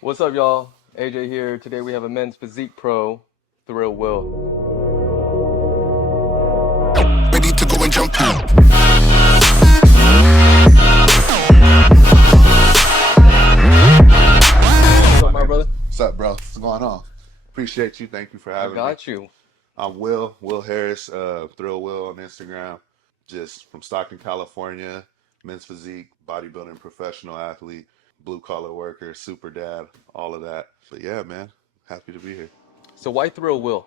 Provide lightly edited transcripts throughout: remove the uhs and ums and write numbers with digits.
What's up, y'all? AJ here. Today we have a men's physique pro, Thrill Wil. Ready to go and jump in. What's up, my brother? What's up, bro? What's going on? Appreciate you. Thank you for I having me. got you. I'm Will Harris, Thrill Wil on Instagram. Just from Stockton, California. Men's physique, bodybuilding, professional athlete, blue collar worker, super dad, all of that. But yeah, man, happy to be here. So why Thrill Wil?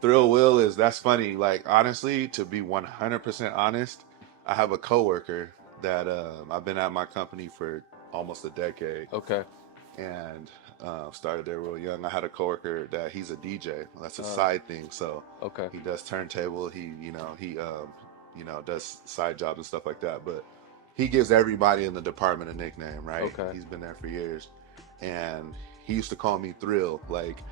Thrill Wil that's funny. Like, honestly, to be 100% honest, I have a coworker that I've been at my company for almost a decade. Okay. And started there real young. I had a coworker that he's a DJ. That's a side thing. So Okay. he does turntable. He does side jobs and stuff like that. But he gives everybody in the department a nickname, right? Okay. He's been there for years, and he used to call me Thrill. Like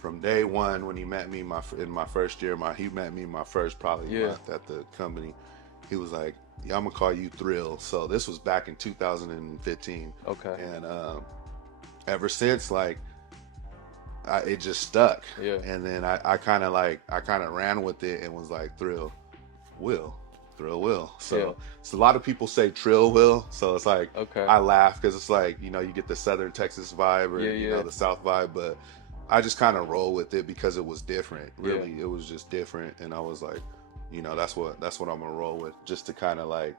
from day one when he met me in my first year, he met me my first probably month at the company. He was like, "Yeah, I'm gonna call you Thrill." So this was back in 2015. Okay. And ever since, like, it just stuck. Yeah. And then I kind of ran with it and was like, Thrill Wil. So a lot of people say Thrill Wil, so it's like, Okay. I laugh because it's like, you get the Southern Texas vibe, or the South vibe, but I just kind of roll with it because it was different. Really, it was just different, and I was like, that's what I'm gonna roll with, just to kind of like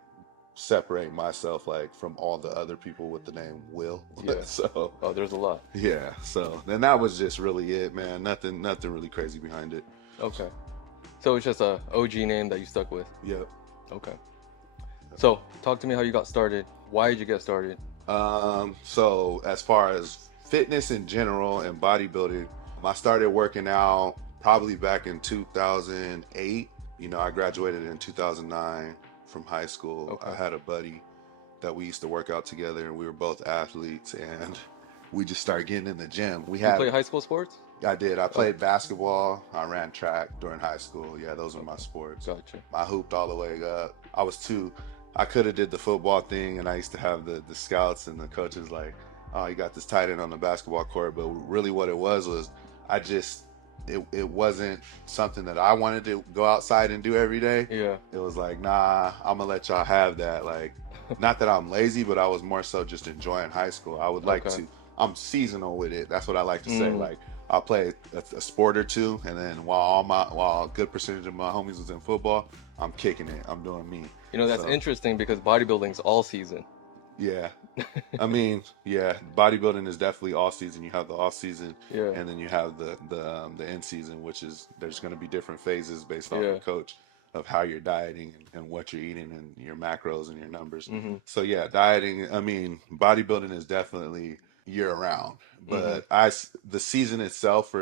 separate myself like from all the other people with the name Wil. Yeah. So Oh, there's a lot. yeah, so then that was just really it, man. Nothing really crazy behind it. Okay. So it's just a OG name that you stuck with. Yep. Okay. So talk to me how you got started. Why did you get started? So as far as fitness in general and bodybuilding, I started working out probably back in 2008. I graduated in 2009 from high school. Okay. I had a buddy that we used to work out together, and we were both athletes, and we just started getting in the gym. You play high school sports? I did. I played basketball. I ran track during high school. Yeah, those were my sports. Gotcha. I hooped all the way up. I could have did the football thing, and I used to have the scouts and the coaches like, "Oh, you got this tight end on the basketball court." But really what it was I just, it wasn't something that I wanted to go outside and do every day. Yeah. It was like, nah, I'm gonna let y'all have that. Like, not that I'm lazy, but I was more so just enjoying high school. I would like to, I'm seasonal with it. That's what I like to say. Like, I'll play a sport or two, and then while a good percentage of my homies was in football, I'm kicking it. I'm doing me. That's interesting because bodybuilding's all season. Yeah. I mean, yeah, bodybuilding is definitely all season. You have the off season, and then you have the end season, which is, there's going to be different phases based on the coach of how you're dieting and what you're eating and your macros and your numbers. So yeah, dieting, I mean, bodybuilding is definitely year round, but the season itself,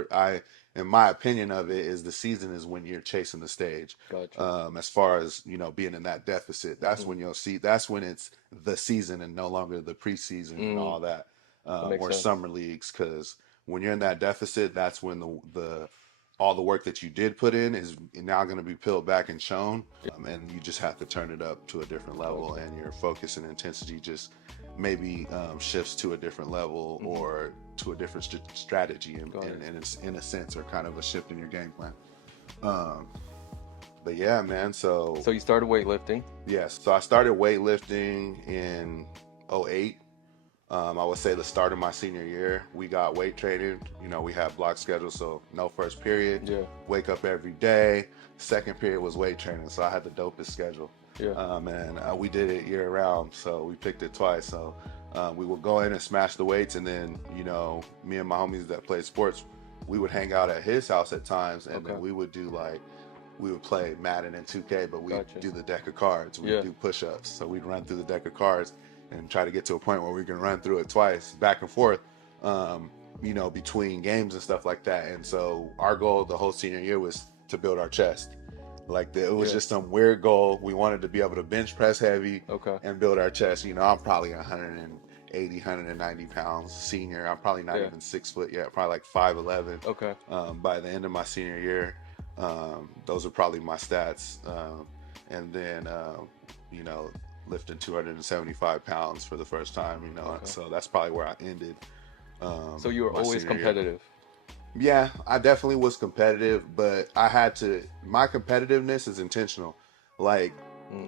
in my opinion of it, is the season is when you're chasing the stage. Gotcha. As far as, being in that deficit, that's when that's when it's the season and no longer the preseason and all that, or sense. summer leagues. Because when you're in that deficit, that's when the all the work that you did put in is now going to be peeled back and shown, and you just have to turn it up to a different level, and your focus and intensity just maybe shifts to a different level, or to a different strategy, in a sense, or kind of a shift in your game plan. But yeah, man, so you started weightlifting? yes, so I started weightlifting in '08. I would say the start of my senior year. We got weight training. We had block schedules, so no first period. Yeah. Wake up every day. Second period was weight training, so I had the dopest schedule. Yeah. And we did it year round, so we picked it twice. So we would go in and smash the weights, and then me and my homies that played sports, we would hang out at his house at times, and then we would play Madden and 2K, but we'd do the deck of cards. We'd do push-ups, so we'd run through the deck of cards and try to get to a point where we can run through it twice, back and forth, between games and stuff like that. And so our goal the whole senior year was to build our chest. Like, it was just some weird goal. We wanted to be able to bench press heavy and build our chest. I'm probably 180, 190 pounds senior. I'm probably not even 6 foot yet, probably like 5'11". Okay. By the end of my senior year, those are probably my stats. And then, lifting 275 pounds for the first time, so that's probably where I ended. So you were my always senior year. competitive. Yeah, I definitely was competitive, but I had to. My competitiveness is intentional. Like,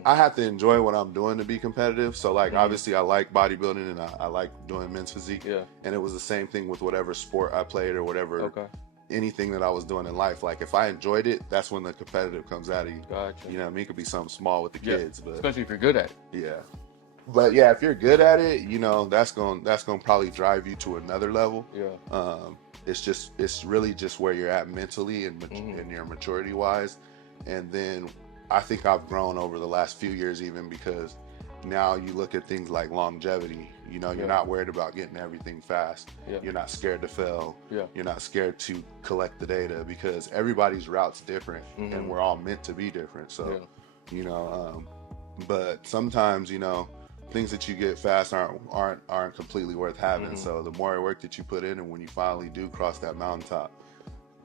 I have to enjoy what I'm doing to be competitive. So, like, obviously, I like bodybuilding and I like doing men's physique. Yeah. And it was the same thing with whatever sport I played or whatever, Okay. anything that I was doing in life. Like, if I enjoyed it, that's when the competitive comes out of you. Gotcha. You know what I mean? It could be something small with the Yeah. kids, but Especially if you're good at it. yeah. But yeah, if you're good at it, you know, that's going to probably drive you to another level. Yeah. It's really just where you're at mentally and your maturity wise. And then I think I've grown over the last few years, even because now you look at things like longevity. You know, you're not worried about getting everything fast. Yeah. You're not scared to fail. Yeah. You're not scared to collect the data because everybody's route's different and we're all meant to be different. So, you know, but sometimes, you know, things that you get fast aren't completely worth having. So the more work that you put in, and when you finally do cross that mountaintop,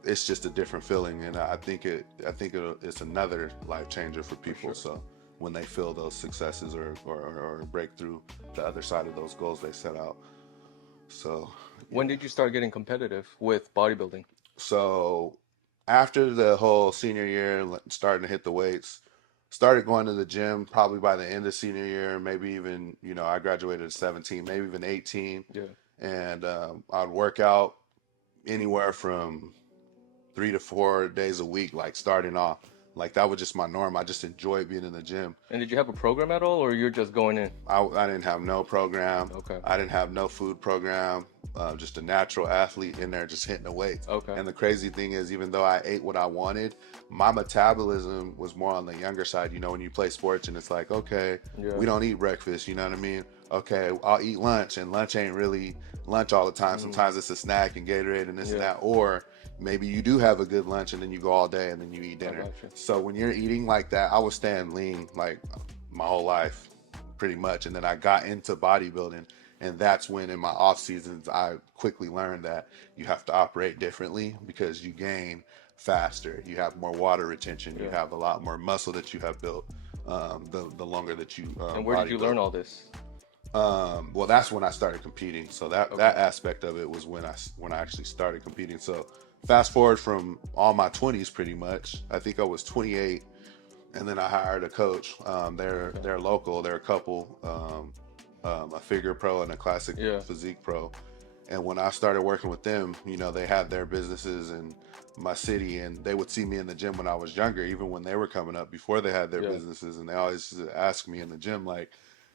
it's just a different feeling. And I think it's another life changer for people. So when they feel those successes or break through the other side of those goals they set out. So When did you start getting competitive with bodybuilding? So after the whole senior year, starting to hit the weights, started going to the gym probably by the end of senior year, maybe even, you know, I graduated at 17, maybe even 18. Yeah. And I'd work out anywhere from 3 to 4 days a week, like starting off. Like that was just my norm. I just enjoyed being in the gym. And did you have a program at all, or you're just going in? I didn't have no program. Okay. I didn't have no food program. Just a natural athlete in there, just hitting the weights. Okay. And the crazy thing is, even though I ate what I wanted, my metabolism was more on the younger side. You know, when you play sports and it's like, okay, we don't eat breakfast. You know what I mean? Okay, I'll eat lunch, and lunch ain't really lunch all the time. Sometimes it's a snack and Gatorade and this and that, or maybe you do have a good lunch and then you go all day and then you eat dinner. So when you're eating like that, I was staying lean like my whole life pretty much. And then I got into bodybuilding, and that's when in my off seasons I quickly learned that you have to operate differently because you gain faster, you have more water retention, you have a lot more muscle that you have built the longer that you and where did you learn all this? Well, that's when I started competing. So that aspect of it was when I actually started competing. So fast forward from all my 20s, pretty much. I think I was 28, and then I hired a coach. They're local. They're a couple, a figure pro and a classic physique pro. And when I started working with them, you know, they had their businesses in my city, and they would see me in the gym when I was younger, even when they were coming up before they had their businesses, and they always ask me in the gym like,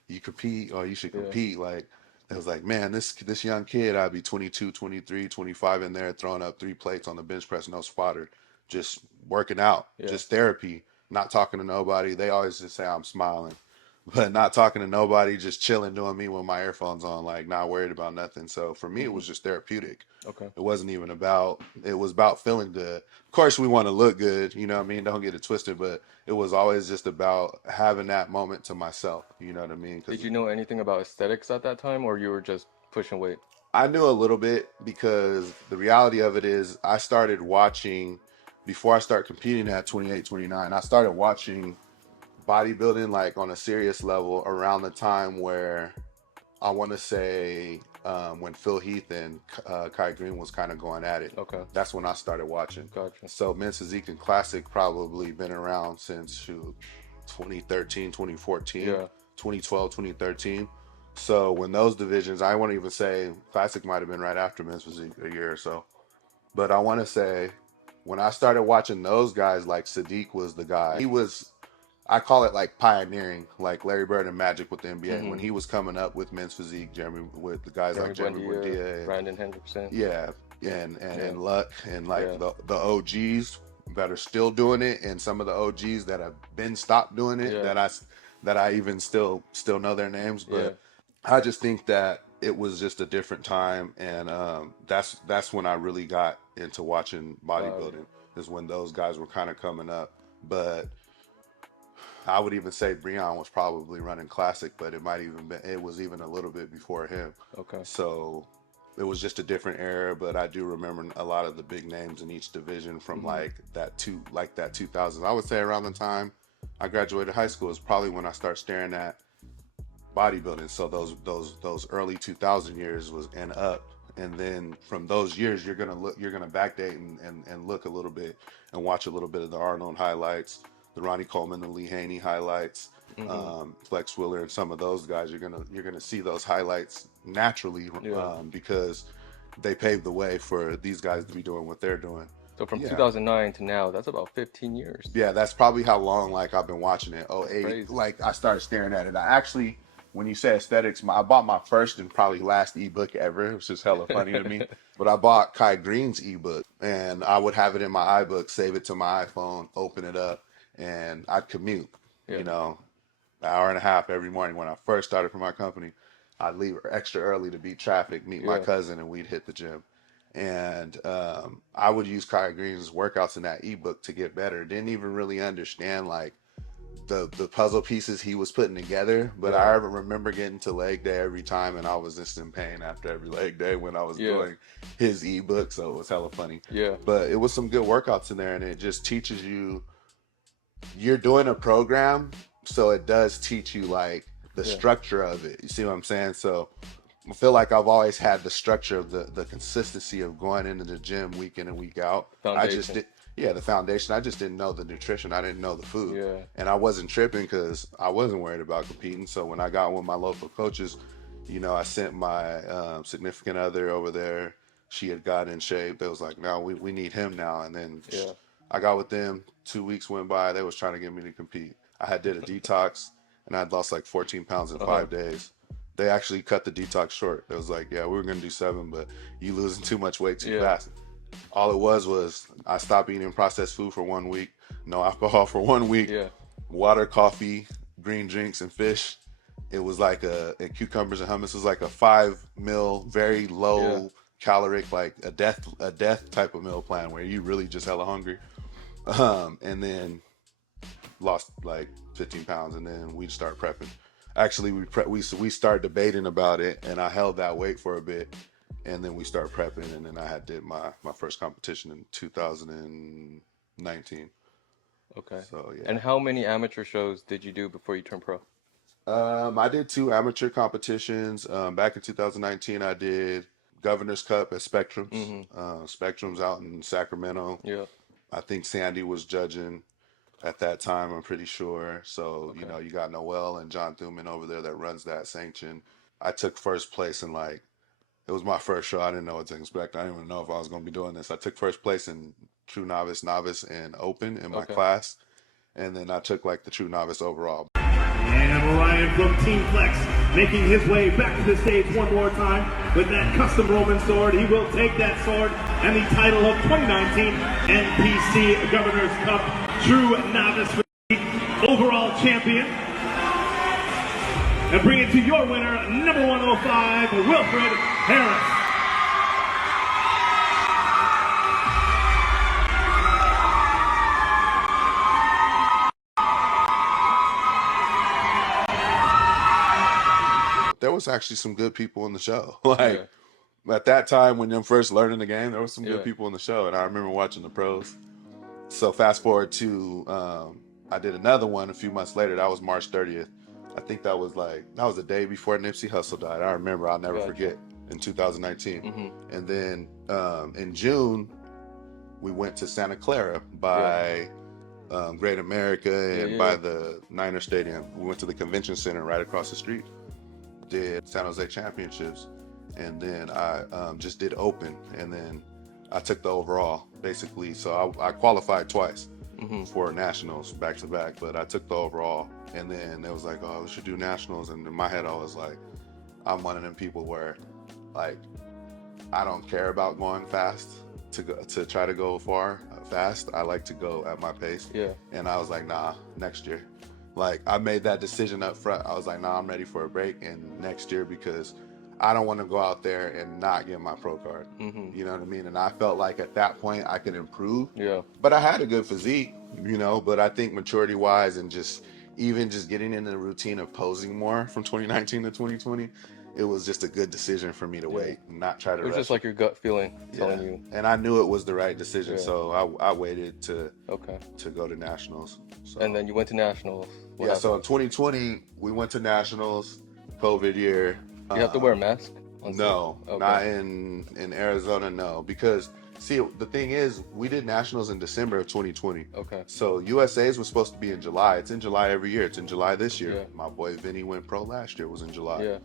you compete or you should compete. Like, it was like, man, this young kid, I'd be 22, 23, 25 in there throwing up 3 plates on the bench press, no spotter, just working out, just therapy, not talking to nobody. They always just say I'm smiling, but not talking to nobody, just chilling, doing me with my earphones on, like not worried about nothing. So for me, it was just therapeutic. Okay. It wasn't even about, it was about feeling good. Of course, we want to look good, you know what I mean? Don't get it twisted, but it was always just about having that moment to myself, you know what I mean? Did you know anything about aesthetics at that time, or you were just pushing weight? I knew a little bit because the reality of it is I started watching, before I started competing at 28, 29, I started watching bodybuilding like on a serious level around the time where I want to say when Phil Heath and Kai Green was kind of going at it. Okay. That's when I started watching. Gotcha. So Mens Physique and Classic probably been around since 2013, 2014, 2012, 2013. So when those divisions, I won't even say Classic might have been right after Mens Physique a year or so. But I want to say when I started watching those guys, like Sadiq was the guy. He was, I call it like pioneering, like Larry Bird and Magic with the NBA. When he was coming up with Mens Physique, with the guys like Jeremy Buendia, Brandon Hendrickson. Yeah, and Luck, and like the OGs that are still doing it, and some of the OGs that have been stopped doing it, that I even still know their names. But I just think that it was just a different time, and that's when I really got into watching bodybuilding. Is when those guys were kind of coming up. But I would even say Breon was probably running Classic, but it was even a little bit before him. Okay. So it was just a different era, but I do remember a lot of the big names in each division from like that 2000. I would say around the time I graduated high school is probably when I started staring at bodybuilding. So those early 2000 years was and up and then from those years you're gonna backdate and look a little bit and watch a little bit of the Arnold highlights, the Ronnie Coleman, the Lee Haney highlights, Flex Wheeler, and some of those guys. You're gonna see those highlights naturally, because they paved the way for these guys to be doing what they're doing. So from 2009 to now, that's about 15 years. Yeah, that's probably how long like I've been watching it. Oh, eight, Crazy. like I started staring at it. I actually, when you say aesthetics, I bought my first and probably last ebook ever, which is hella funny to me. But I bought Kai Green's ebook, and I would have it in my iBook, save it to my iPhone, open it up, and I'd commute. You know, an hour and a half every morning when I first started for my company. I'd leave extra early to beat traffic, meet my cousin, and we'd hit the gym. And I would use Kai Green's workouts in that ebook to get better. Didn't even really understand like the puzzle pieces he was putting together, but I remember getting to leg day every time, and I was just in pain after every leg day when I was doing his ebook. So it was hella funny. Yeah. But it was some good workouts in there, and it just teaches you. You're doing a program, so it does teach you like the structure of it. You see what I'm saying? So I feel like I've always had the structure of the consistency of going into the gym week in and week out. Foundation. I just did, the foundation. I just didn't know the nutrition. I didn't know the food. Yeah. And I wasn't tripping because I wasn't worried about competing. So when I got with my local coaches, you know, I sent my significant other over there. She had got in shape. They was like, no, we need him now. And then I got with them. 2 weeks went by. They was trying to get me to compete. I had did a detox, and I'd lost like 14 pounds in 5 days. They actually cut the detox short. It was like, yeah, we were going to do 7, but you losing too much weight too fast. All it was I stopped eating processed food for 1 week, no alcohol for 1 week, water, coffee, green drinks, and fish. It was like and cucumbers and hummus. It was like a 5 meal, very low caloric, like a death type of meal plan where you really just hella hungry. And then lost like 15 pounds, and then we start prepping. Actually, we started debating about it, and I held that weight for a bit, and then we started prepping, and then I did my first competition in 2019. Okay. So yeah. And how many amateur shows did you do before you turned pro? I did 2 amateur competitions. Back in 2019, I did Governor's Cup at Spectrums. Spectrums out in Sacramento. Yeah. I think Sandy was judging at that time, I'm pretty sure. So, you know, you got Noel and John Thuman over there that runs that sanction. I took first place in it was my first show. I didn't know what to expect. I didn't even know if I was going to be doing this. I took first place in True Novice, and Open in my class. And then I took like the True Novice overall. And Ryan from Team Flex making his way back to the stage one more time with that custom Roman sword. He will take that sword and the title of 2019 NPC Governor's Cup True Novice overall champion. And bring it to your winner, number 105, Wilfred Harris. There was actually some good people in the show. Like at that time when I'm first learning the game, there was some good people in the show, and I remember watching the pros. So fast forward to I did another one a few months later. That was March 30th. I think that was the day before Nipsey Hussle died. I remember, I'll never forget, in 2019. And then in June, we went to Santa Clara by Great America and by the Niner Stadium. We went to the convention center right across the street. Did San Jose Championships, and then I just did Open, and then I took the overall basically. So I qualified twice for nationals back to back, but I took the overall, and then it was like, oh, we should do nationals, and in my head I was like, I'm one of them people where like I don't care about going fast to try to go fast. I like to go at my pace. And I was like, nah, next year. Like, I made that decision up front. I was like, nah, I'm ready for a break and next year, because I don't want to go out there and not get my pro card. You know what I mean? And I felt like at that point I could improve. But I had a good physique, you know, but I think maturity wise and just getting in the routine of posing more from 2019 to 2020, it was just a good decision for me to wait and not try to rush. It was just like your gut feeling telling you. And I knew it was the right decision, so I waited to go to nationals. So. And then you went to nationals. So in 2020, we went to nationals, COVID year. You have to wear a mask? No, Okay. not in Arizona. No, because see, the thing is, we did nationals in December of 2020. Okay. So USA's was supposed to be in July. It's in July every year. It's in July this year. Yeah. My boy Vinny went pro last year. It was in July. Yeah.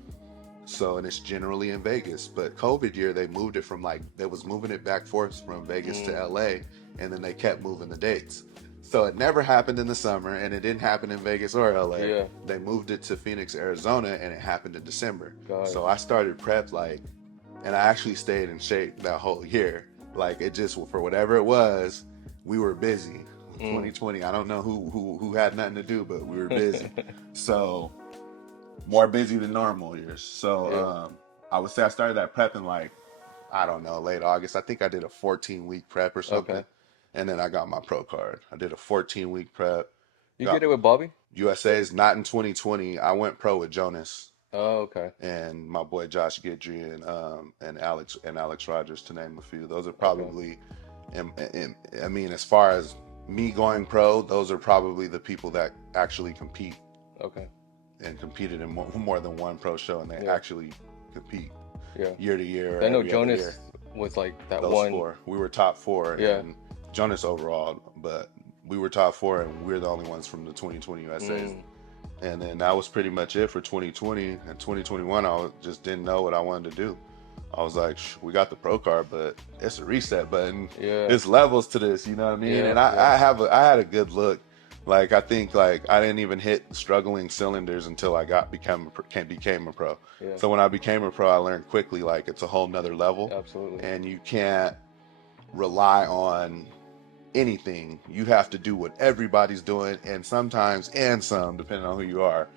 So, and it's generally in Vegas. But COVID year, they moved it from they was moving it back forth from Vegas to LA, and then they kept moving the dates. So it never happened in the summer, and it didn't happen in Vegas or LA. Yeah. They moved it to Phoenix, Arizona, and it happened in December. Got it. So I started prep and I actually stayed in shape that whole year. Like it just, for whatever it was, we were busy. 2020, I don't know who had nothing to do, but we were busy. So more busy than normal years. So I would say I started that prep in I don't know, late August. I think I did a 14-week prep or something. Okay. And then I got my pro card. I did a 14-week prep. You did it with Bobby? USA's not in 2020. I went pro with Jonas Oh, okay. and my boy Josh Guidry and Alex Rogers, to name a few. Those are probably, I mean, as far as me going pro, those are probably the people that actually compete. Okay. And competed in more than one pro show, and they actually compete year to year. I know every other Jonas year. was like that Those one. four. We were top four. Yeah. And Jonas overall, but we were top four, and we're the only ones from the 2020 USA's. And then that was pretty much it for 2020. And 2021, just didn't know what I wanted to do. I was like, we got the pro card, but it's a reset button. Yeah. There's levels to this, you know what I mean? Yeah, and I had a good look. I think I didn't even hit struggling cylinders until I became a pro. Yeah. So when I became a pro, I learned quickly it's a whole nother level. Absolutely. And you can't rely on anything. You have to do what everybody's doing, and sometimes some, depending on who you are,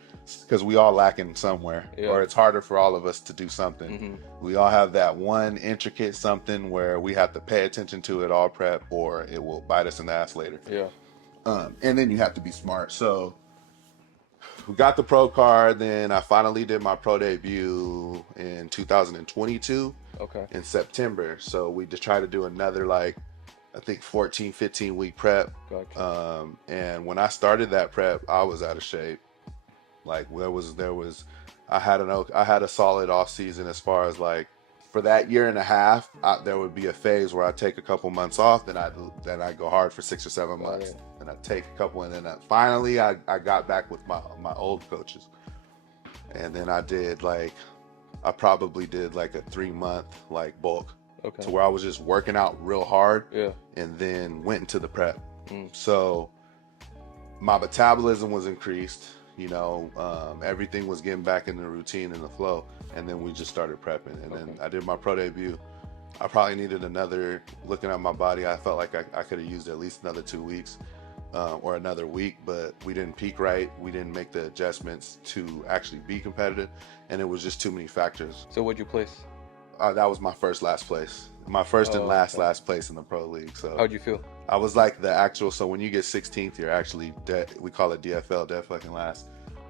because we all lacking somewhere, or it's harder for all of us to do something. We all have that one intricate something where we have to pay attention to it all prep, or it will bite us in the ass later. Yeah. And then you have to be smart. So we got the pro card. Then I finally did my pro debut in 2022 in September. So we just tried to do another I think 14, 15 week prep. Gotcha. And when I started that prep, I was out of shape. I had a solid off season as far as for that year and a half, there would be a phase where I'd take a couple months off, then I'd go hard for 6 or 7 months, and I'd take a couple, and then finally I got back with my old coaches, and then I did I probably did a 3-month bulk, to where I was just working out real hard, and then went into the prep. So my metabolism was increased. Everything was getting back in the routine and the flow, and then we just started prepping, and then I did my pro debut. I probably needed looking at my body, I felt like I could have used at least another 2 weeks or another week, but we didn't peak right. We didn't make the adjustments to actually be competitive, and it was just too many factors. So what'd you place? That was my last place. My first and last place in the pro league. So how'd you feel? I was so when you get 16th, you're actually we call it DFL, dead fucking last.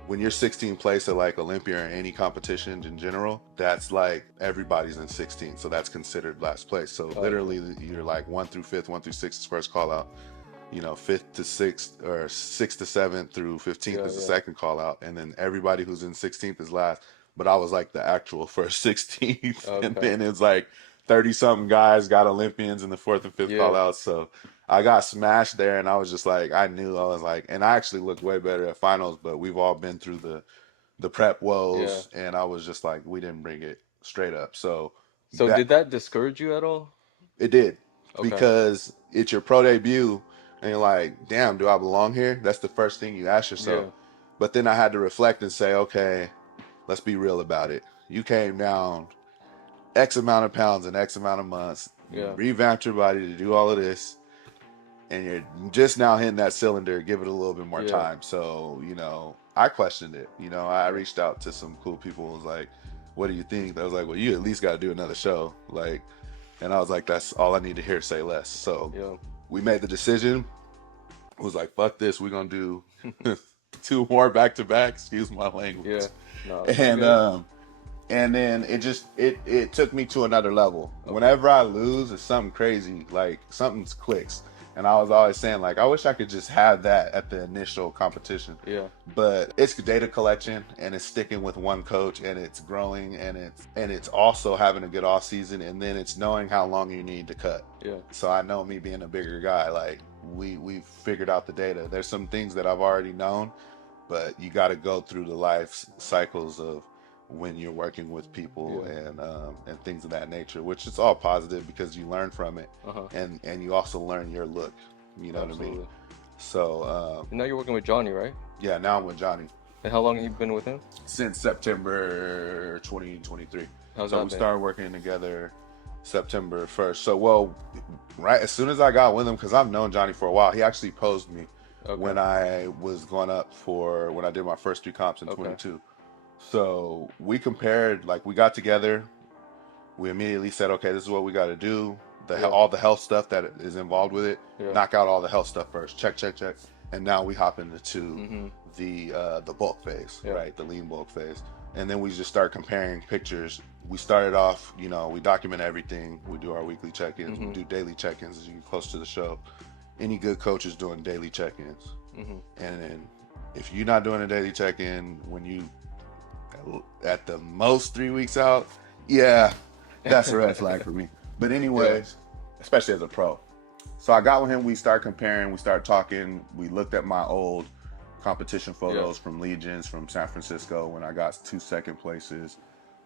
When you're 16th place at Olympian or any competition in general, that's everybody's in 16th. So that's considered last place. So literally you're 1 through 5th, 1 through 6th is first call out. 5th to 6th, or 6th to 7th through 15th is the second call out. And then everybody who's in 16th is last. But I was the actual first 16th. And then it's 30 something guys got Olympians in the 4th and 5th call outs. So I got smashed there, and I was just I knew I was and I actually looked way better at finals, but we've all been through the prep woes, and I was just we didn't bring it straight up. So did that discourage you at all? It did, because it's your pro debut, and you're damn, do I belong here? That's the first thing you ask yourself. Yeah. But then I had to reflect and say, okay, let's be real about it. You came down X amount of pounds in X amount of months, revamped your body to do all of this, and you're just now hitting that cylinder. Give it a little bit more time. So, I questioned it. I reached out to some cool people and was what do you think? I was well, you at least got to do another show. And I was that's all I need to hear, say less. So we made the decision. It was fuck this. We're going to do 2 more back-to-back. Excuse my language. Yeah. No, and then it took me to another level. Whenever I lose, it's something crazy. Something clicks. And I was always saying, like, I wish I could just have that at the initial competition. Yeah. But it's data collection, and it's sticking with one coach, and it's growing, and it's also having a good off season, and then it's knowing how long you need to cut. Yeah. So I know, me being a bigger guy, like, we figured out the data. There's some things that I've already known, but you got to go through the life cycles of when you're working with people, and things of that nature, which is all positive because you learn from it, and you also learn your look. You know what I mean? So now you're working with Johnny, right? yeah, now I'm with Johnny. And how long have you been with him? Since September 2023. How's so that we been? started working together September 1st. So, well, right as soon as I got with him, because I've known Johnny for a while, he actually posed me when I was going up when I did my first 3 comps in 22. So we compared, like, we got together, we immediately said, okay, this is what we got to do. All the health stuff that is involved with it, knock out all the health stuff first, check. And now we hop into the bulk phase, right? The lean bulk phase. And then we just start comparing pictures. We started off, we document everything. We do our weekly check-ins. We do daily check-ins as you get close to the show. Any good coach is doing daily check-ins. And then if you're not doing a daily check-in when you at the most 3 weeks out, that's a red flag for me. But anyways, especially as a pro. So I got with him, we started comparing, we started talking, we looked at my old competition photos from Legions from San Francisco when I got 2 second places.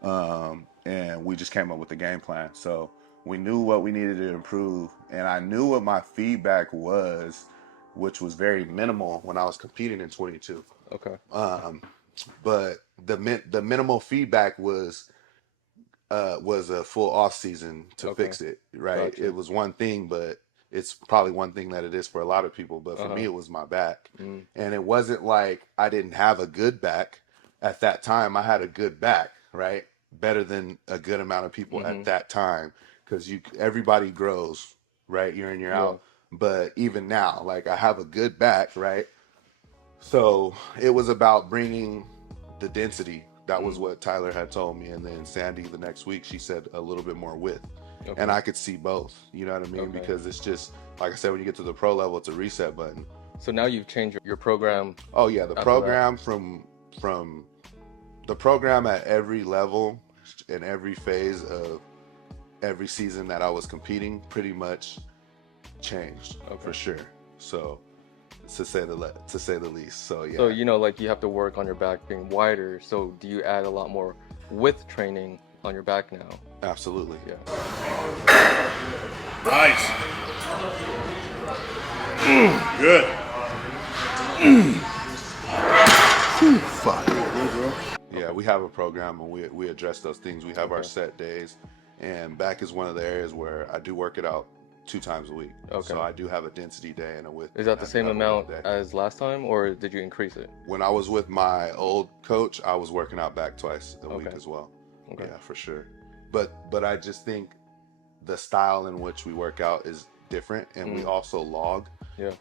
And we just came up with a game plan. So we knew what we needed to improve, and I knew what my feedback was, which was very minimal when I was competing in 22. Okay. But the minimal feedback was a full off season to fix it, right? Gotcha. It was one thing, but it's probably one thing that it is for a lot of people. But for me, it was my back. And it wasn't like I didn't have a good back at that time. I had a good back, right? Better than a good amount of people at that time, because everybody grows, right? Year in, year out. But even now, like, I have a good back, right? So it was about bringing the density. That was what Tyler had told me. And then Sandy, the next week, she said a little bit more width. And I could see both, you know what I mean? Because it's just, like I said, when you get to the pro level, it's a reset button. So now you've changed your program. Oh yeah, the program from the program at every level and every phase of every season that I was competing pretty much changed for sure. So to say the least. So yeah. So like you have to work on your back being wider. So do you add a lot more width training on your back now? Absolutely. Yeah. Nice. Good. Fuck. Yeah, we have a program and we address those things. We have our set days, and back is one of the areas where I do work it out 2 times a week. So I do have a density day and a width. Is that the same amount as last time, or did you increase it? When I was with my old coach, I was working out back twice a week as well. Okay. Yeah, for sure. But I just think the style in which we work out is different, and we also log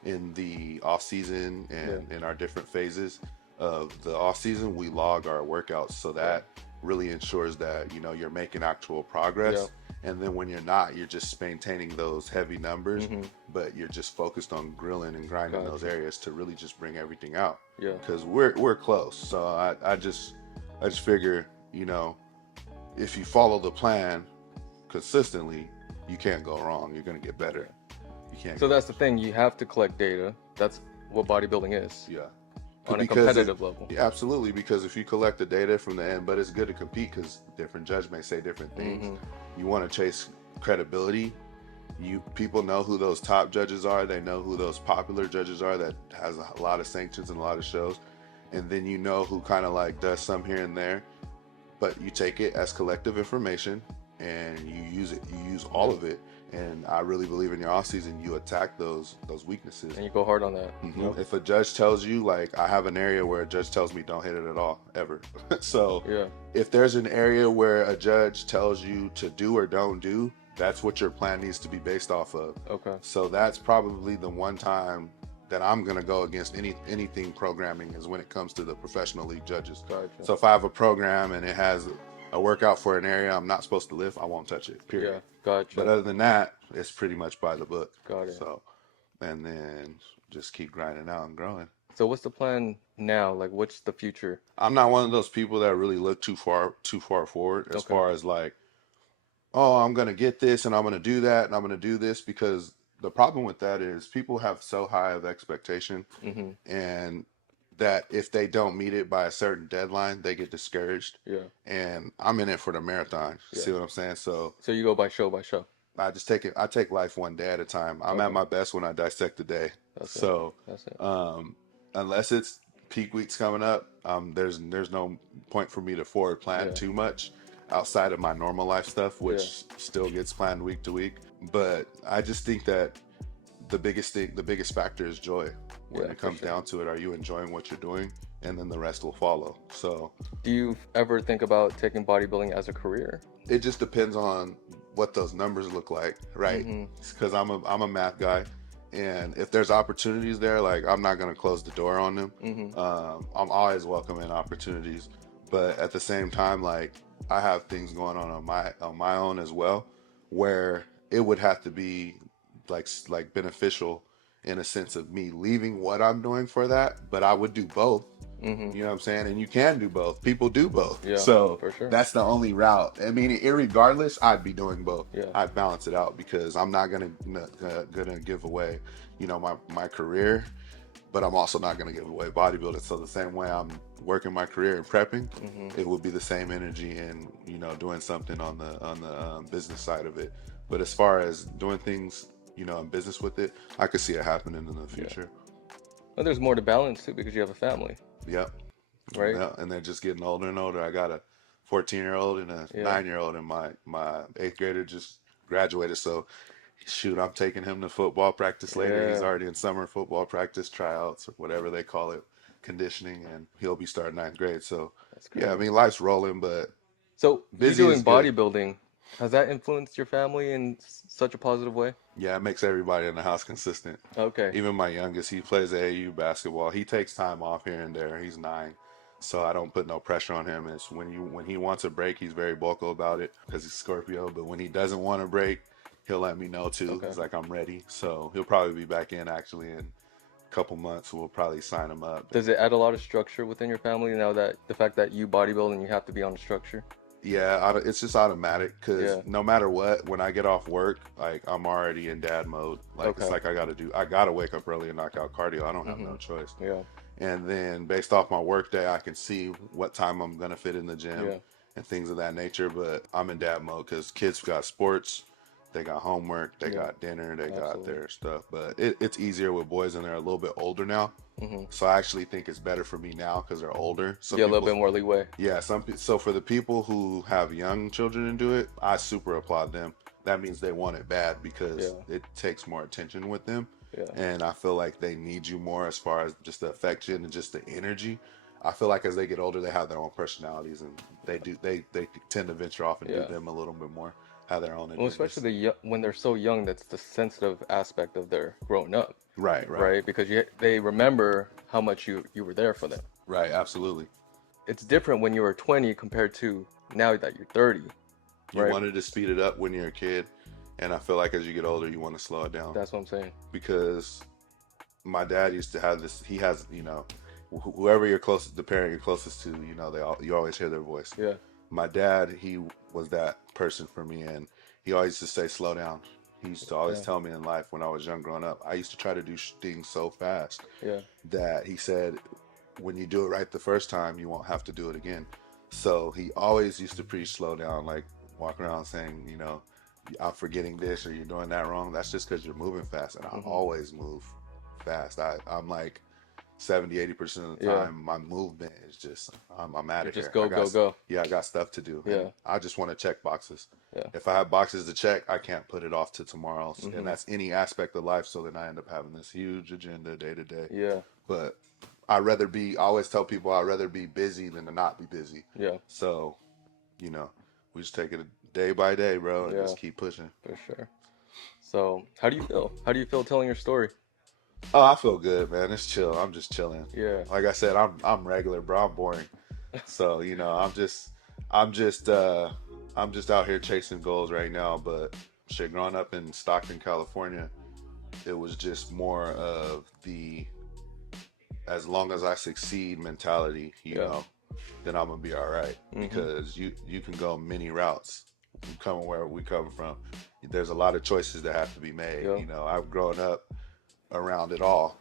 in the off season and in our different phases of the off season. We log our workouts, so that really ensures that you're making actual progress. And then when you're not, you're just maintaining those heavy numbers, but you're just focused on grilling and grinding those areas to really just bring everything out. Yeah. Because we're close. So I just figure, if you follow the plan consistently, you can't go wrong. You're gonna get better. You can't. So that's the thing. You have to collect data. That's what bodybuilding is. Yeah. On a competitive level. Yeah, absolutely, because if you collect the data from the end, but it's good to compete because different judges may say different things. You want to chase credibility. People know who those top judges are. They know who those popular judges are that has a lot of sanctions and a lot of shows. And then who kind of like does some here and there. But you take it as collective information and you use it. You use all of it. And I really believe in your off season, you attack those weaknesses. And you go hard on that. If a judge tells you, like, I have an area where a judge tells me don't hit it at all, ever. So if there's an area where a judge tells you to do or don't do, that's what your plan needs to be based off of. Okay. So that's probably the one time that I'm going to go against anything programming is when it comes to the professional league judges. Gotcha. So if I have a program and it has a workout for an area I'm not supposed to lift, I won't touch it, period. Yeah, gotcha. But other than that, it's pretty much by the book. Got it. So and then just keep grinding out and growing. So what's the plan now? Like, what's the future? I'm not one of those people that really look too far forward as Okay. far as like, oh, I'm gonna get this and I'm gonna do that and I'm gonna do this, because the problem with that is people have so high of expectation, Mm-hmm. and that if they don't meet it by a certain deadline, they get discouraged. Yeah. And I'm in it for the marathon. Yeah. See what I'm saying? So So you go by show by show. I take life one day at a time. I'm at Okay. my best when I dissect the day. That's it. So That's it. unless it's peak weeks coming up, there's no point for me to forward plan Yeah. too much outside of my normal life stuff, which Yeah. still gets planned week to week. But I just think that the biggest factor is joy. When Yeah, it for comes sure. down to it, are you enjoying what you're doing? And then the rest will follow. So Do you ever think about taking bodybuilding as a career? it just depends on what those numbers look like, right? Mm-hmm. Because I'm a math guy, and if there's opportunities there, like, I'm not gonna close the door on them. Mm-hmm. I'm always welcoming opportunities, but at the same time, like, I have things going on my own as well, where it would have to be like beneficial in a sense of me leaving what I'm doing for that, but I would do both. Mm-hmm. You know what I'm saying? And you can do both. People do both. Yeah, So for sure. that's the only route. I mean, irregardless, I'd be doing both. Yeah. I'd balance it out, because I'm not gonna give away, my career, but I'm also not gonna give away bodybuilding. So the same way I'm working my career and prepping, Mm-hmm. it would be the same energy and doing something on the business side of it. But as far as doing things, in business with it, I could see it happening in the future. Well, there's more to balance too because you have a family, Yep. right? Yeah, and they're just getting older and older. I got a 14-year-old and a Yeah. 9-year-old, and my 8th grader just graduated. So, shoot, I'm taking him to football practice later. He's Yeah. already in summer football practice, tryouts, or whatever they call it, conditioning, and he'll be starting 9th grade. So, That's crazy. yeah, I mean, life's rolling, but So you busy doing is good. bodybuilding, has that influenced your family in such a positive way? Yeah, it makes everybody in the house consistent. Okay. Even my youngest, he plays AAU basketball. He takes time off here and there. He's 9, so I don't put no pressure on him. It's when he wants a break, he's very vocal about it because he's Scorpio. But when he doesn't want a break, he'll let me know too. Okay. He's like, I'm ready. So he'll probably be back in actually in a couple months. We'll probably sign him up. Does it add a lot of structure within your family now that the fact that you bodybuild and you have to be on a structure? Yeah, it's just automatic, because Yeah. no matter what, when I get off work, like, I'm already in dad mode. Like, Okay. it's like I gotta wake up early and knock out cardio. I don't have no choice. Yeah. And then based off my work day, I can see what time I'm gonna fit in the gym Yeah. and things of that nature. But I'm in dad mode because kids got sports, they got homework, they Yeah. got dinner, they got Absolutely. their stuff. But it's easier with boys, and they're a little bit older now. Mm-hmm. So I actually think it's better for me now because they're older. So Yeah, a little bit more leeway. yeah, so for the people who have young children and do it, I super applaud them. That means they want it bad, because it takes more attention with them. Yeah. And I feel like they need you more as far as just the affection and just the energy. I feel like as they get older, they have their own personalities, and they tend to venture off and Yeah. do them a little bit more, have their own Well, agendas. especially when they're so young, that's the sensitive aspect of their growing up, Right. right? Because they remember how much you were there for them. Right, absolutely. It's different when you were 20 compared to now that you're 30. You Right. wanted to speed it up when you're a kid, and I feel like as you get older, you want to slow it down. That's what I'm saying. Because my dad used to have this. He has, whoever you're closest, the parent you're closest to, you always hear their voice. Yeah. My dad, he was that person for me, and he always used to say, slow down. He used to always tell me in life when I was young growing up, I used to try to do things so fast Yeah. that he said, when you do it right the first time, you won't have to do it again. So he always used to preach slow down, like walk around saying, I'm forgetting this or you're doing that wrong. That's just because you're moving fast. And I always move fast. I'm like 70-80% of the time, my movement is just, I'm out of here. Just go. Yeah, I got stuff to do. Yeah. And I just want to check boxes. Yeah. If I have boxes to check, I can't put it off to tomorrow. And that's any aspect of life. So then I end up having this huge agenda day to day. Yeah. But I always tell people I'd rather be busy than to not be busy. Yeah. So, we just take it day by day, bro, and Yeah. just keep pushing. For sure. So, how do you feel? How do you feel telling your story? Oh, I feel good, man. It's chill. I'm just chilling. Yeah. Like I said, I'm regular, bro. I'm boring. So, I'm just out here chasing goals right now. But shit, growing up in Stockton, California, It was just more of the as long as I succeed mentality, you know, then I'm gonna be all right. Because you can go many routes. Coming where we come from, there's a lot of choices that have to be made. You know, I've grown up around it all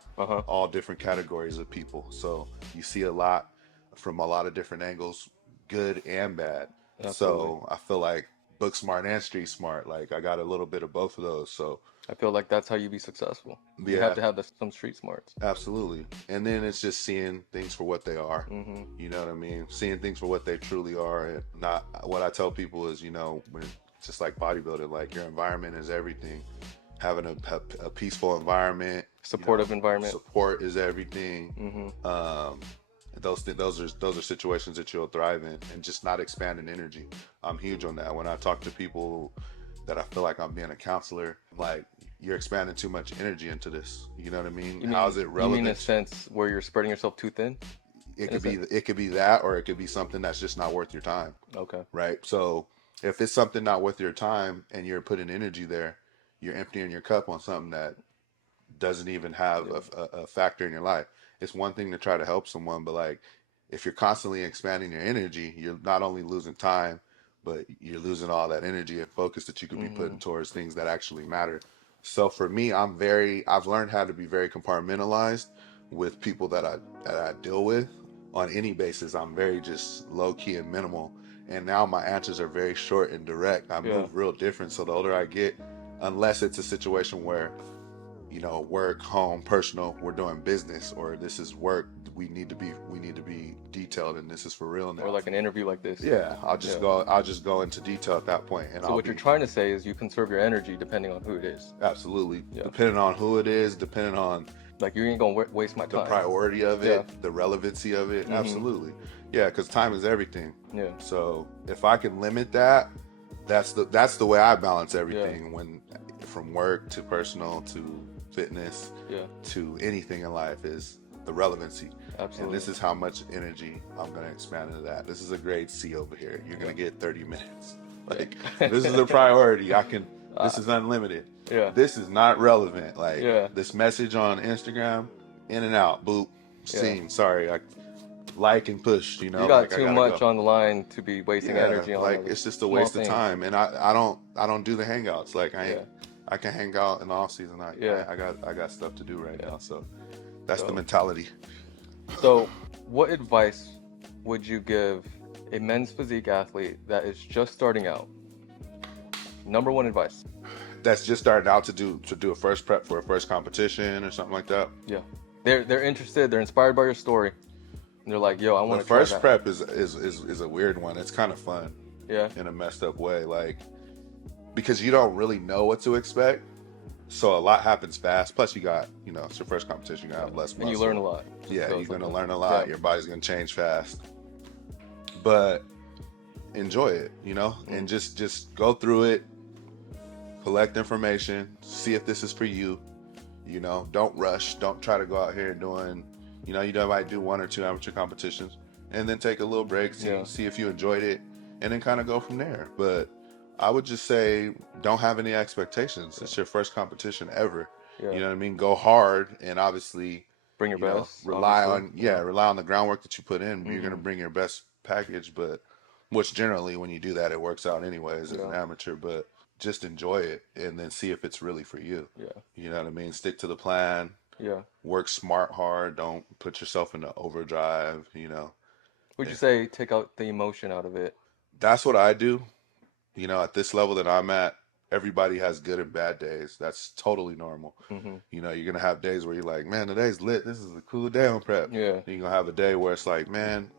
different categories of people. So you see a lot from a lot of different angles, good and bad. Absolutely. So I feel like book smart and street smart. Like I got a little bit of both of those. So I feel like that's how you be successful. You yeah, have to have some street smarts. absolutely. And then it's just seeing things for what they are. You know what I mean? Seeing things for what they truly are. And not what I tell people is, you know, when just like bodybuilding, like your environment is everything. Having a peaceful environment, Supportive environment. Support is everything. Those are situations that you'll thrive in, and just not expanding energy. I'm huge on that. When I talk to people that I feel like I'm being a counselor, like, you're expanding too much energy into this. You know what I mean? How is it relevant? You mean in a sense where you're spreading yourself too thin? It could be that, or it could be something that's just not worth your time. Okay. Right. So if it's something not worth your time and you're putting energy there, you're emptying your cup on something that doesn't even have a factor in your life. It's one thing to try to help someone, but like if you're constantly expanding your energy, you're not only losing time, but you're losing all that energy and focus that you could be putting towards things that actually matter. So for me, I've learned how to be very compartmentalized with people that I deal with on any basis. I'm very just low key and minimal. And now my answers are very short and direct. I move real different. So the older I get, unless it's a situation where, you know, work, home, personal, we're doing business, or this is work, we need to be detailed, and this is for real now. Or like an interview like this. Yeah, I'll just go into detail at that point. And so what you're trying to say is you conserve your energy depending on who it is. Absolutely. Depending on who it is, depending on like you ain't gonna waste my time. The priority of it, the relevancy of it. Absolutely. Yeah, because time is everything. Yeah. So if I can limit that, that's the way I balance everything. When from work to personal to fitness to anything in life is the relevancy. Absolutely. And this is how much energy I'm going to expand into that. This is a grade C over here. You're going to get 30 minutes. Like this is a priority. This is unlimited. This is not relevant. Like this message on Instagram, in and out, boop, seen. Sorry, I like and push. You know, you got too much on the line to be wasting energy on. Like it's just a waste of time. And I don't do the hangouts. Like I can hang out in the off season. I got stuff to do right now. So that's the mentality. So what advice would you give a men's physique athlete that is just starting out? Number one advice. That's just starting out to do a first prep for a first competition or something like that. Yeah, they're interested. They're inspired by your story. And they're like, yo, I want to try that. The first prep is a weird one. It's kind of fun. Yeah. In a messed up way, like because you don't really know what to expect. So a lot happens fast. Plus, you got, you know, it's your first competition. You got less muscle. And you learn a lot. Yeah, you're going to learn a lot. Your body's going to change fast. But enjoy it, you know, and just go through it, collect information, see if this is for you. You know, don't rush. Don't try to go out here doing, you know, you might do 1 or 2 amateur competitions and then take a little break, see if you enjoyed it, and then kind of go from there. But I would just say don't have any expectations. It's your first competition ever. You know what I mean? Go hard and obviously bring your best. Rely on the groundwork that you put in. You're going to bring your best package, but which generally when you do that, it works out anyways as an amateur, but just enjoy it and then see if it's really for you. Yeah. You know what I mean? Stick to the plan. Yeah. Work smart, hard. Don't put yourself into overdrive, you know. Would you say take out the emotion out of it? That's what I do. You know, at this level that I'm at, everybody has good and bad days. That's totally normal. You know, you're going to have days where you're like, man, today's lit. This is a cool day on prep. Yeah. You're going to have a day where it's like, man,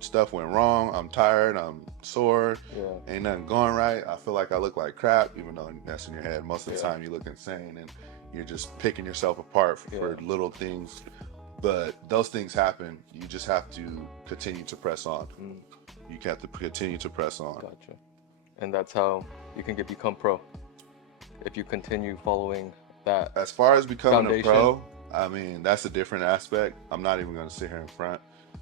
stuff went wrong. I'm tired. I'm sore. Yeah. Ain't nothing going right. I feel like I look like crap, even though that's in your head. Most of the time you look insane and you're just picking yourself apart for little things. But those things happen. You just have to continue to press on. You have to continue to press on. Gotcha. And that's how you can become pro. If you continue following that. As far as becoming a pro, I mean, that's a different aspect. I'm not even going to sit here in front.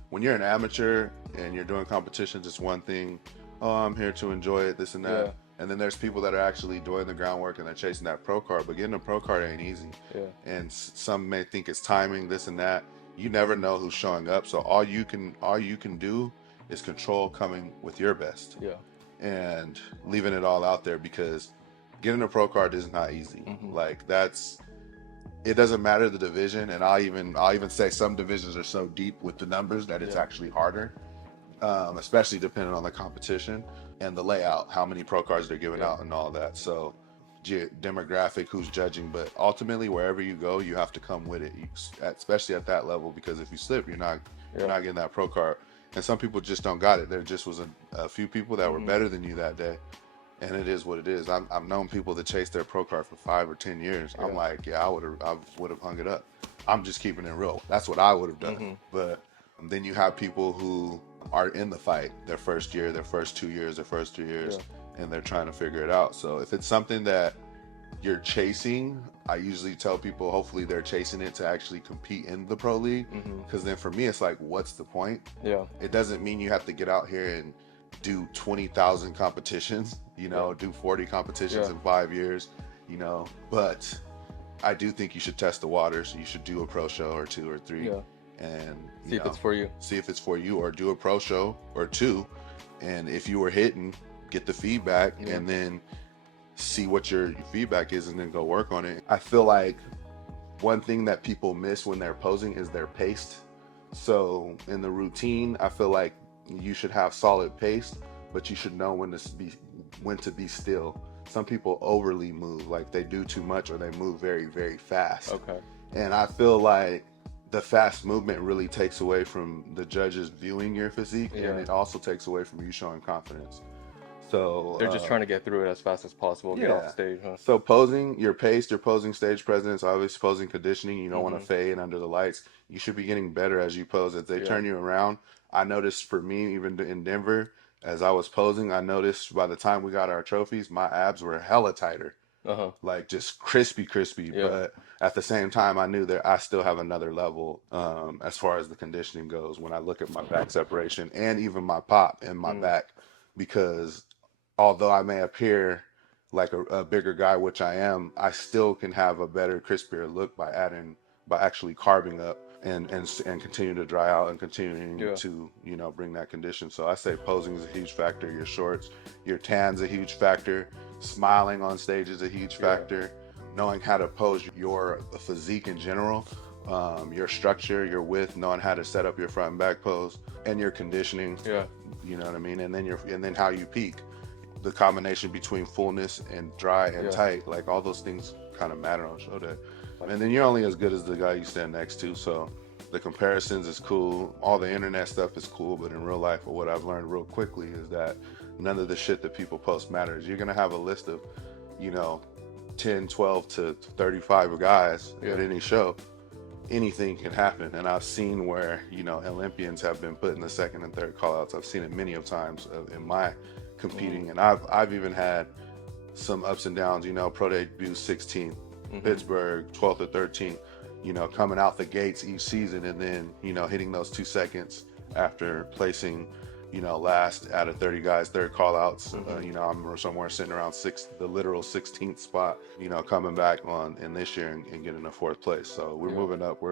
When you're an amateur and you're doing competitions, it's one thing. Oh, I'm here to enjoy it, this and that. And then there's people that are actually doing the groundwork and they're chasing that pro card, but getting a pro card ain't easy. Yeah. And some may think it's timing, this and that. You never know who's showing up. So all you can do is control coming with your best. Yeah. And leaving it all out there, because getting a pro card is not easy. Like it doesn't matter the division, and I'll even say some divisions are so deep with the numbers that it's actually harder, especially depending on the competition and the layout, how many pro cards they're giving out and all that. So demographic, who's judging, but ultimately wherever you go, you have to come with it, especially at that level, because if you slip, you're not getting that pro card. And some people just don't got it. There just was a few people that were better than you that day. And it is what it is. I've known people that chase their pro card for 5 or 10 years. I'm like, I would have hung it up. I'm just keeping it real. That's what I would have done. But then you have people who are in the fight their first year, their first 2 years, their first 3 years, and they're trying to figure it out. So if it's something that you're chasing, I usually tell people hopefully they're chasing it to actually compete in the pro league. Because then for me, it's like, what's the point? Yeah. It doesn't mean you have to get out here and do 20,000 competitions, do 40 competitions in 5 years, but I do think you should test the waters. You should do a pro show or 2 or 3 and see if it's for you. See if it's for you, or do a pro show or 2. And if you were hitting, get the feedback and then see what your feedback is and then go work on it. I feel like one thing that people miss when they're posing is their pace. So in the routine, I feel like you should have solid pace, but you should know when to be still. Some people overly move, like they do too much, or they move very, very fast. Okay. And I feel like the fast movement really takes away from the judges viewing your physique, and it also takes away from you showing confidence. So they're just trying to get through it as fast as possible, get off stage, huh? So posing, your pace, your posing stage presence, obviously posing conditioning, you don't want to fade under the lights. You should be getting better as you pose. As they turn you around, I noticed for me, even in Denver, as I was posing, I noticed by the time we got our trophies, my abs were hella tighter. Like just crispy. But at the same time, I knew that I still have another level as far as the conditioning goes when I look at my back separation and even my pop in my back, because although I may appear like a bigger guy, which I am, I still can have a better, crispier look by actually carving up and continue to dry out and continuing to, bring that condition. So I say posing is a huge factor. Your shorts, your tan's a huge factor. Smiling on stage is a huge factor. Knowing how to pose your physique in general, your structure, your width, knowing how to set up your front and back pose, and your conditioning. You know what I mean? And then how you peak. The combination between fullness and dry and tight, like all those things kind of matter on show day. And then you're only as good as the guy you stand next to. So the comparisons is cool. All the internet stuff is cool. But in real life, or what I've learned real quickly, is that none of the shit that people post matters. You're going to have a list of, 10, 12 to 35 guys at any show. Anything can happen. And I've seen where, Olympians have been put in the second and third call-outs. I've seen it many of times in my competing. And I've even had some ups and downs, pro debut 16th, Pittsburgh 12th or 13th, coming out the gates each season, and then, hitting those 2 seconds after placing, last out of 30 guys, third call outs. I'm somewhere sitting around the literal 16th spot, coming back in this year and getting a 4th place. So we're moving up.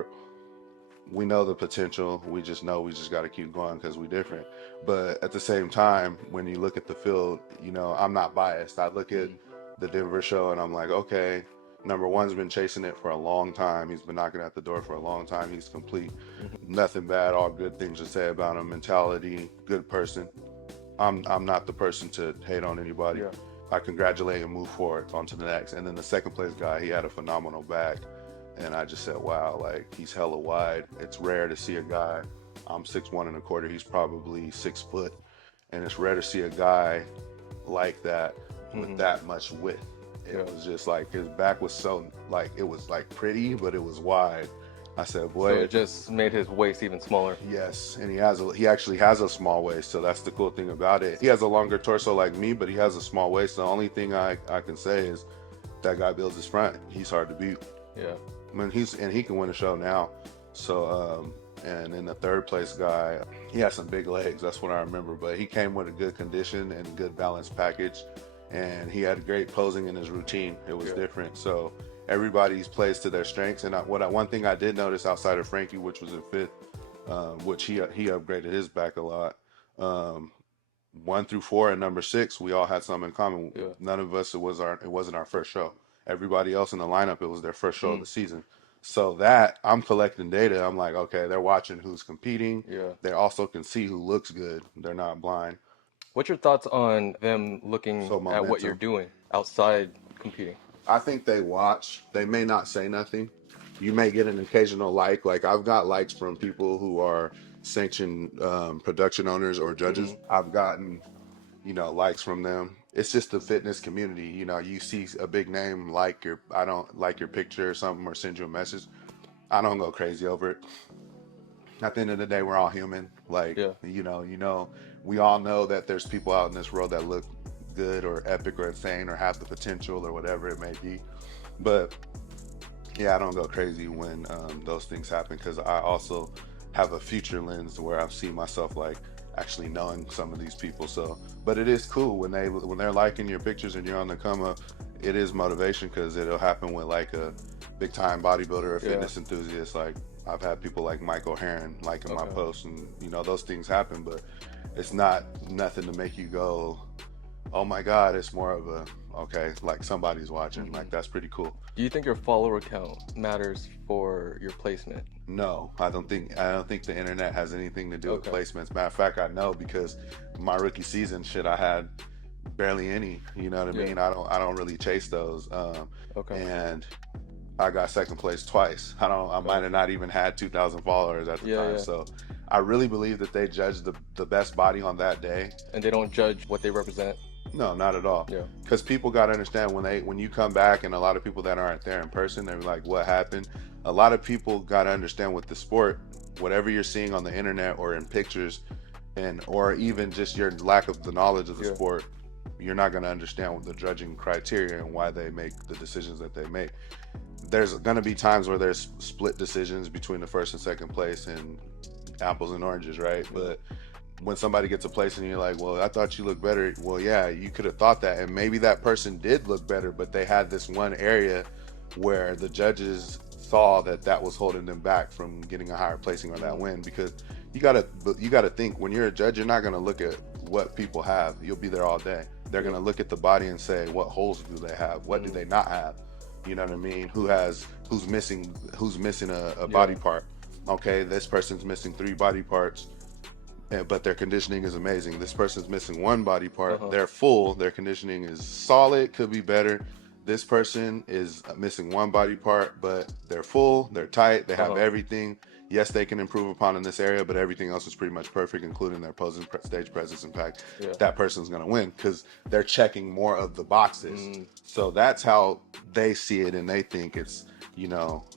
We know the potential. We just know we just got to keep going because we're different. But at the same time, when you look at the field, I'm not biased. I look at the Denver show and I'm like, okay, number one's been chasing it for a long time. He's been knocking at the door for a long time. He's complete. Nothing bad, all good things to say about him. Mentality, good person. I'm not the person to hate on anybody. I congratulate and move forward on to the next. And then the second place guy, he had a phenomenal back. And I just said, wow, like he's hella wide. It's rare to see a guy. I'm 6'1¼ He's probably 6 foot. And it's rare to see a guy like that with that much width. It was just like his back was so like, it was like pretty, but it was wide. I said, boy. So it just made his waist even smaller. Yes. And he actually has a small waist. So that's the cool thing about it. He has a longer torso like me, but he has a small waist. The only thing I can say is that guy builds his front. He's hard to beat. Yeah. I mean, he can win a show now. So, and then the third place guy, he has some big legs. That's what I remember. But he came with a good condition and good balanced package. and he had great posing in his routine. It was Yeah. different. So everybody's plays to their strengths. And one thing I did notice outside of Frankie, which was in fifth, which he upgraded his back a lot. 1 through 4 and number 6, we all had something in common. Yeah. None of us, it wasn't our first show. Everybody else in the lineup, it was their first show of the season. So that I'm collecting data. I'm like, okay, they're watching who's competing. Yeah. They also can see who looks good. They're not blind. What's your thoughts on them looking So at what you're momentum. doing outside competing? I think they watch. They may not say nothing. You may get an occasional like. Like I've got likes from people who are sanctioned production owners or judges. I've gotten, likes from them. It's just the fitness community. You see a big name I don't like your picture or something, or send you a message. I don't go crazy over it. At the end of the day, we're all human. Like, Yeah. We all know that there's people out in this world that look good or epic or insane or have the potential or whatever it may be. But yeah, I don't go crazy when those things happen, because I also have a future lens where I see myself like actually knowing some of these people. So, but it is cool when they're liking your pictures and you're on the come up. It is motivation, because it'll happen with like a big time bodybuilder or fitness enthusiast. Like I've had people like Michael Heron liking my posts, and those things happen, but it's not nothing to make you go, oh my God. It's more of a, okay, like somebody's watching. Like that's pretty cool. Do you think your follower count matters for your placement? No, I don't think the internet has anything to do with placements. Matter of fact, I know, because my rookie season, I had barely any. You know what I mean? I don't really chase those. And I got second place twice. I might have not even had 2,000 followers at the time. So I really believe that they judge the best body on that day, and they don't judge what they represent. No, not at all. Yeah. Because people got to understand, when you come back, and a lot of people that aren't there in person, they're like, what happened? A lot of people got to understand with the sport, whatever you're seeing on the internet or in pictures, or even just your lack of the knowledge of the sport, you're not going to understand the judging criteria and why they make the decisions that they make. There's going to be times where there's split decisions between the first and second place, and apples and oranges, right? But when somebody gets a place and you're like, well, I thought you looked better. Well, yeah, you could have thought that. And maybe that person did look better, but they had this one area where the judges saw that was holding them back from getting a higher placing or that win. Because you gotta think, when you're a judge, you're not gonna look at what people have. You'll be there all day. They're gonna look at the body and say, what holes do they have? What do they not have? You know what I mean? Who's missing a body part? Okay, this person's missing 3 body parts, but their conditioning is amazing. This person's missing 1 body part. They're full. Their conditioning is solid, could be better. This person is missing 1 body part, but they're full, they're tight, they have everything. Yes, they can improve upon in this area, but everything else is pretty much perfect, including their posing, stage presence, impact. That person's going to win, because they're checking more of the boxes. So that's how they see it, and they think it's,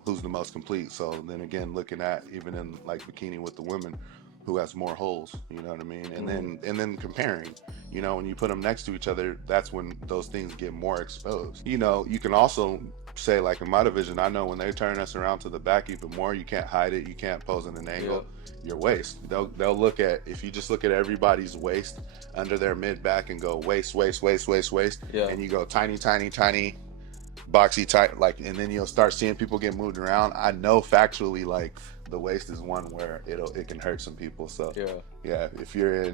who's the most complete. So then again, looking at even in like bikini with the women, who has more holes, you know what I mean? And then comparing, when you put them next to each other, that's when those things get more exposed. You can also say, like in my division, I know when they turn us around to the back even more, you can't hide it. You can't pose in an angle. Your waist, they'll look at, if you just look at everybody's waist under their mid back and go waist, and you go tiny, boxy tight, like, and then you'll start seeing people get moved around. I know factually, like, the waist is one where it can hurt some people. So yeah, if you're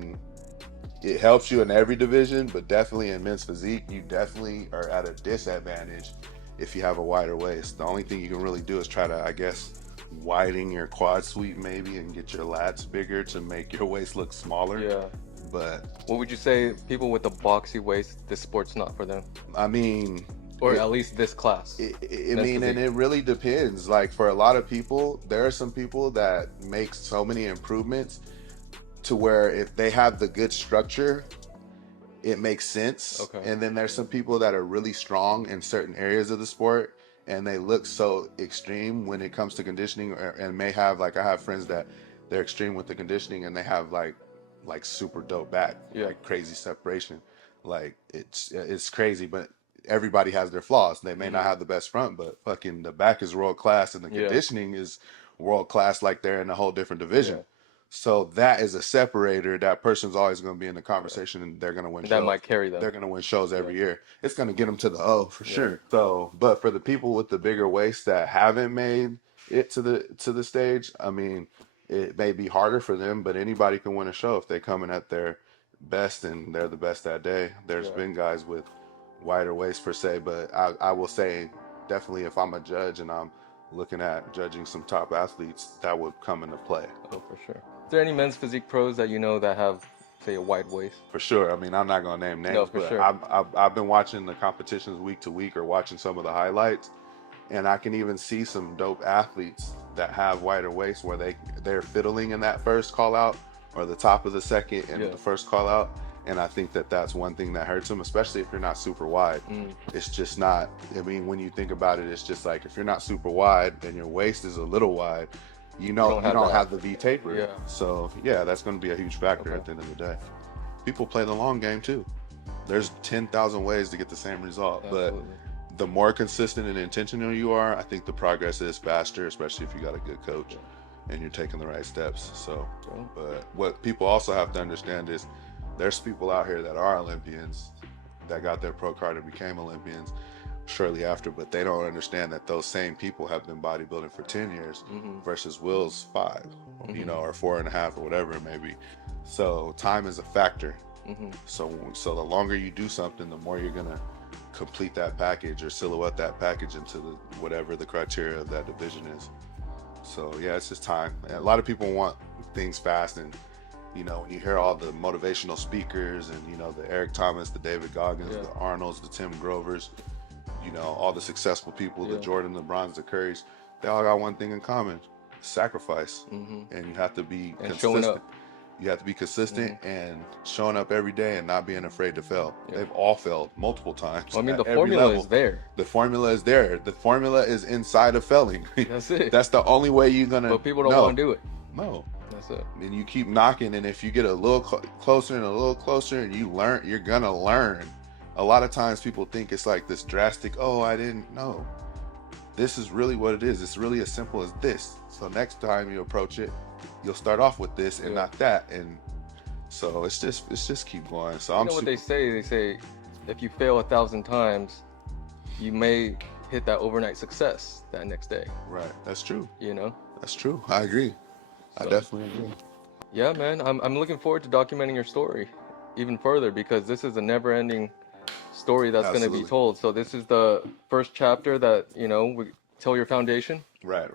it helps you in every division, but definitely in men's physique, you definitely are at a disadvantage if you have a wider waist. The only thing you can really do is try to, I guess, widen your quad sweep maybe, and get your lats bigger to make your waist look smaller. But what would you say, people with a boxy waist, this sport's not for them? I mean, or at least this class. And it really depends. Like, for a lot of people, there are some people that make so many improvements to where if they have the good structure, it makes sense. And then there's some people that are really strong in certain areas of the sport, and they look so extreme when it comes to conditioning, and may have, like, I have friends that they're extreme with the conditioning, and they have like super dope back, like crazy separation. Like, it's crazy, but everybody has their flaws. They may not have the best front, but fucking the back is world class, and the conditioning is world class. Like, they're in a whole different division. So that is a separator. That person's always going to be in the conversation, and they're going to win That shows. might carry them. They're going to win shows every year. It's going to get them to the O for Yeah. sure. So, but for the people with the bigger waist that haven't made it to the stage, I mean, it may be harder for them, but anybody can win a show if they come in at their best and they're the best that day. There's been guys with wider waist per se, but I will say definitely if I'm a judge and I'm looking at judging some top athletes, that would come into play. Oh, for sure. Is there any men's physique pros that you know that have, say, a wide waist? For sure. I mean, I'm not going to name names, No, for but sure. I've been watching the competitions week to week or watching some of the highlights, and I can even see some dope athletes that have wider waists where they're fiddling in that first call out or the top of the second and the first call out. And I think that that's one thing that hurts them, especially if you're not super wide. It's just not, I mean, when you think about it, it's just like if you're not super wide and your waist is a little wide, you don't have the V taper. Yeah. So yeah, that's going to be a huge factor at the end of the day. People play the long game too. There's 10,000 ways to get the same result, but the more consistent and intentional you are, I think the progress is faster, especially if you got a good coach and you're taking the right steps. So, but what people also have to understand is there's people out here that are Olympians that got their pro card and became Olympians shortly after, but they don't understand that those same people have been bodybuilding for 10 years versus Will's 5, you know, or 4.5 or whatever it may be. So time is a factor. So the longer you do something, the more you're gonna complete that package or silhouette that package into whatever the criteria of that division is. So yeah, it's just time. And a lot of people want things fast, and you know, when you hear all the motivational speakers and, you know, the Eric Thomas, the David Goggins, the Arnolds, the Tim Grovers, you know, all the successful people, the Jordan, the Brons, the Currys, they all got one thing in common: sacrifice. And you have to be consistent. Showing up. You have to be consistent and showing up every day and not being afraid to fail. They've all failed multiple times. Well, I mean, the formula is there. The formula is there. The formula is inside of failing. That's it. That's the only way you're gonna. But people don't want to do it. No. That's it. And you keep knocking, and if you get a little closer and a little closer, and you learn, you're gonna learn. A lot of times people think it's like this drastic, oh, I didn't know. This is really what it is. It's really as simple as this. So next time you approach it, you'll start off with this and not that. And so it's just keep going. So you know what they say? They say if you fail 1,000 times, you may hit that overnight success that next day. Right. That's true. You know? That's true. I agree. I definitely agree. Yeah, man. I'm looking forward to documenting your story even further, because this is a never-ending story that's going to be told. So this is the first chapter that, you know, we tell your foundation. Right.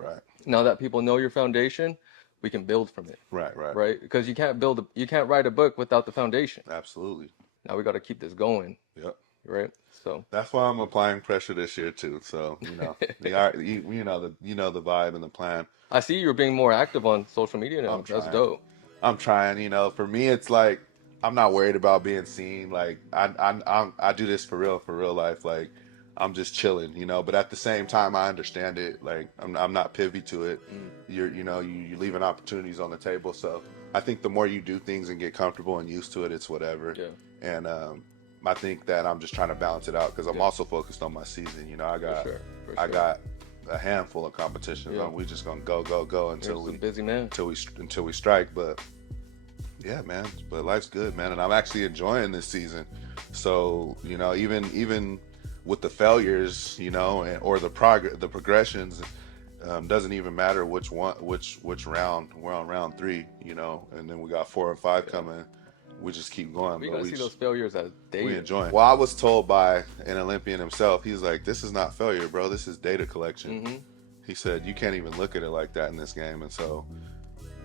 Now that people know your foundation, we can build from it. Right? Because you can't write a book without the foundation. Absolutely. Now we got to keep this going. Yep. Right? So that's why I'm applying pressure this year too. So, you know, you know the vibe and the plan. I see you're being more active on social media now. That's dope. I'm trying, you know. For me, it's like I'm not worried about being seen. Like I do this for real life. Like I'm just chilling, you know. But at the same time, I understand it. Like I'm not privy to it. You're leaving opportunities on the table. So I think the more you do things and get comfortable and used to it, it's whatever. Yeah. And I think that I'm just trying to balance it out because I'm also focused on my season. You know, I got a handful of competitions. Yeah. We're just gonna go until we busy man until we strike. But yeah, man. But life's good, man, and I'm actually enjoying this season. So you know, even with the failures, you know, or the progressions, doesn't even matter which round. We're on round 3, you know, and then we got 4 and 5 coming. We just keep going. We gotta see those failures as data. We enjoy it. Well, I was told by an Olympian himself, he's like, "This is not failure, bro. This is data collection." He said, "You can't even look at it like that in this game." And so,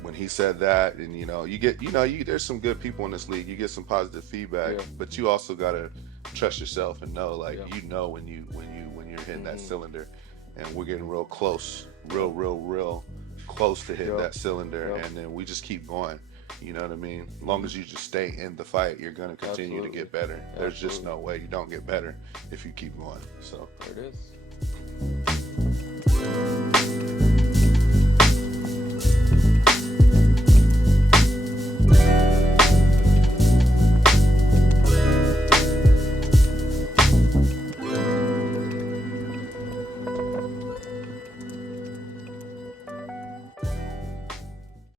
when he said that, and you know, there's some good people in this league. You get some positive feedback, but you also gotta trust yourself and know, like, you know, when you're hitting that cylinder, and we're getting real close, real close to hitting that cylinder, and then we just keep going. You know what I mean? As long as you just stay in the fight, you're going to continue to get better. There's just no way you don't get better if you keep going. So there it is.